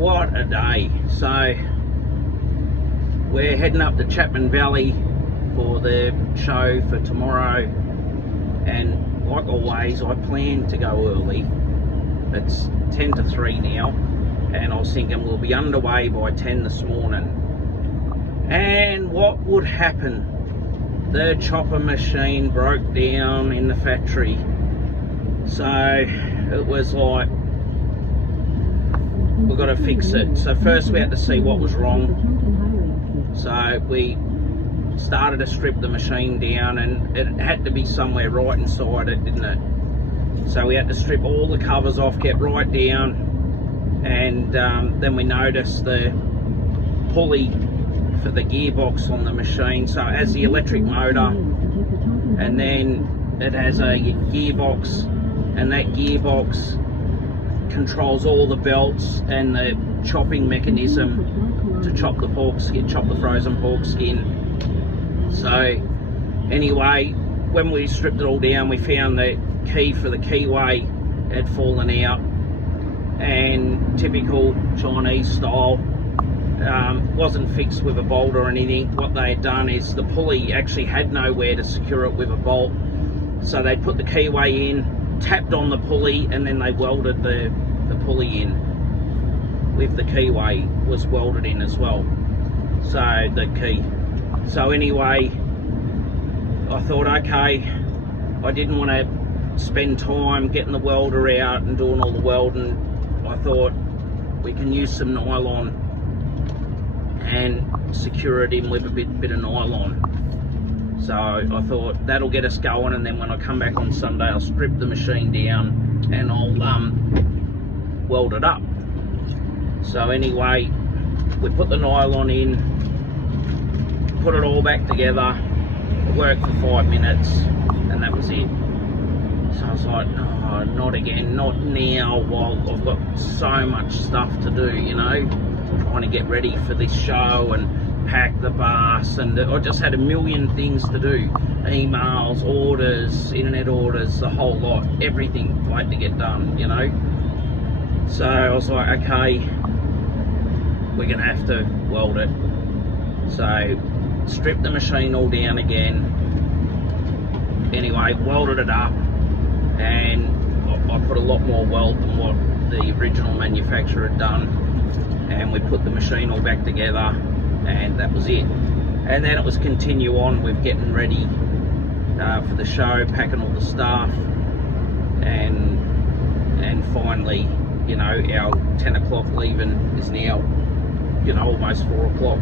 what a day. So we're heading up to Chapman Valley for the show for tomorrow, and like always I plan to go early. It's 10 to 3 now, and I was thinking we'll be underway by 10 this morning. And what would happen? The chopper machine broke down in the factory. So it was like, we've got to fix it. So first we had to see what was wrong. So we started to strip the machine down, and it had to be somewhere right inside it, didn't it? So we had to strip all the covers off, get right down, and then we noticed the pulley for the gearbox on the machine. So it has the electric motor, and then it has a gearbox, and that gearbox controls all the belts and the chopping mechanism to chop the pork skin, chop the frozen pork skin. So anyway, when we stripped it all down, we found the key for the keyway had fallen out, and typical Chinese style, wasn't fixed with a bolt or anything. What they had done is the pulley actually had nowhere to secure it with a bolt, so they put the keyway in, tapped on the pulley, and then they welded the pulley in with the keyway was welded in as well, so the key. So anyway, I thought, okay, I didn't want to spend time getting the welder out and doing all the welding. I thought we can use some nylon and secure it in with a bit of nylon. So I thought that'll get us going, and then when I come back on Sunday I'll strip the machine down and I'll weld it up. So anyway, we put the nylon in, put it all back together. It worked for 5 minutes, and that was it. So I was like, no, not again, not now, while I've got so much stuff to do, you know, trying to get ready for this show and pack the bus, and I just had a million things to do. Emails, orders, internet orders, the whole lot, everything like to get done, you know. So I was like, okay, we're gonna have to weld it. So stripped the machine all down again. Anyway, welded it up, and I put a lot more weld than what the original manufacturer had done, and we put the machine all back together, and that was it. And then it was continue on with getting ready for the show, packing all the stuff, and finally, you know, our 10 o'clock leaving is now, you know, almost 4 o'clock.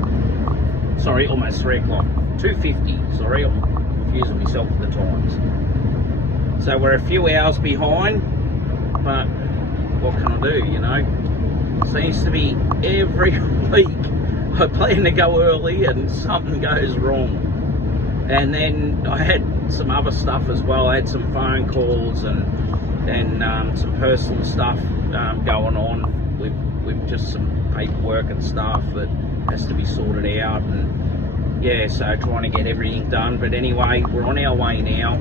Sorry, almost 3 o'clock. 2:50, sorry, I'm confusing myself with the times. So we're a few hours behind, but what can I do, you know? Seems to be every week I plan to go early and something goes wrong. And then I had some other stuff as well. I had some phone calls and some personal stuff going on with just some paperwork and stuff that has to be sorted out, and yeah, so trying to get everything done. But anyway, we're on our way now,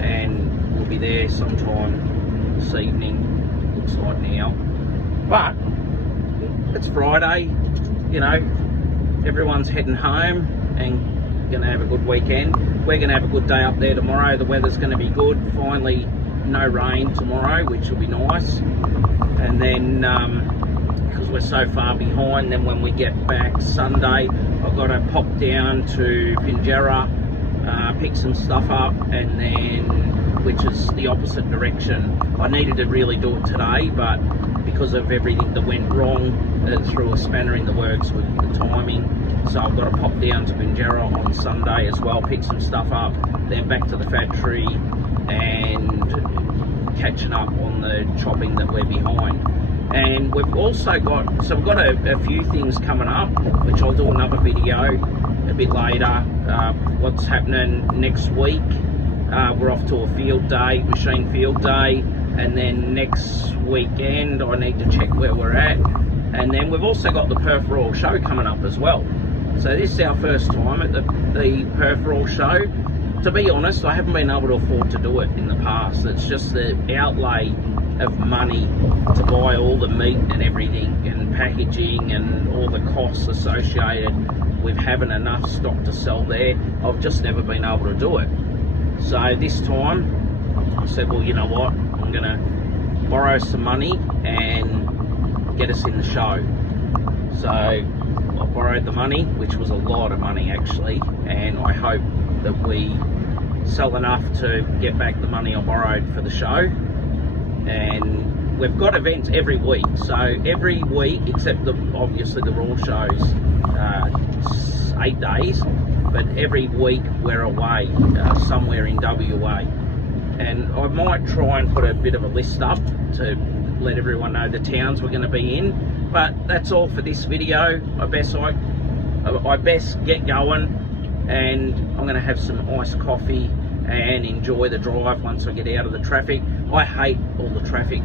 and we'll be there sometime this evening, looks like now. But it's Friday, you know, everyone's heading home and gonna have a good weekend. We're gonna have a good day up there tomorrow. The weather's gonna be good. Finally, no rain tomorrow, which will be nice. And then because we're so far behind, then when we get back Sunday, I've got to pop down to Pinjarra, pick some stuff up, and then, which is the opposite direction. I needed to really do it today, but because of everything that went wrong, it threw a spanner in the works with the timing. So I've got to pop down to Pinjarra on Sunday as well, pick some stuff up, then back to the factory and catching up on the chopping that we're behind. And we've also got, so we've got a few things coming up, which I'll do another video a bit later. What's happening next week? We're off to a field day, machine field day, and then next weekend I need to check where we're at. And then we've also got the Perth Royal Show coming up as well. So this is our first time at the Perth Royal Show. To be honest, I haven't been able to afford to do it in the past. It's just the outlay of money to buy all the meat and everything, and packaging and all the costs associated with having enough stock to sell there. I've just never been able to do it. So this time I said, well, you know what, I'm gonna borrow some money and get us in the show. So I borrowed the money, which was a lot of money actually, and I hope that we sell enough to get back the money I borrowed for the show. And we've got events every week, so every week except obviously the Raw shows, 8 days, but every week we're away somewhere in WA, and I might try and put a bit of a list up to let everyone know the towns we're going to be in. But that's all for this video. I best get going, and I'm going to have some iced coffee and enjoy the drive once I get out of the traffic. I hate all the traffic.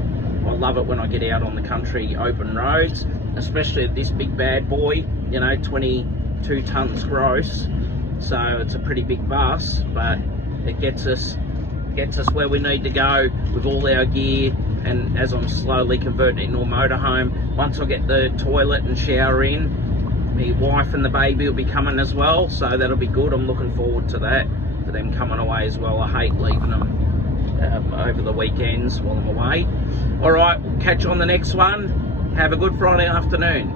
I love it when I get out on the country open roads, especially this big bad boy, you know, 22 tons gross, so it's a pretty big bus, but it gets us where we need to go with all our gear. And as I'm slowly converting it into a motorhome, once I get the toilet and shower in, my wife and the baby will be coming as well, so that'll be good. I'm looking forward to that, for them coming away as well. I hate leaving them over the weekends while I'm away. All right, we'll catch you on the next one. Have a good Friday afternoon.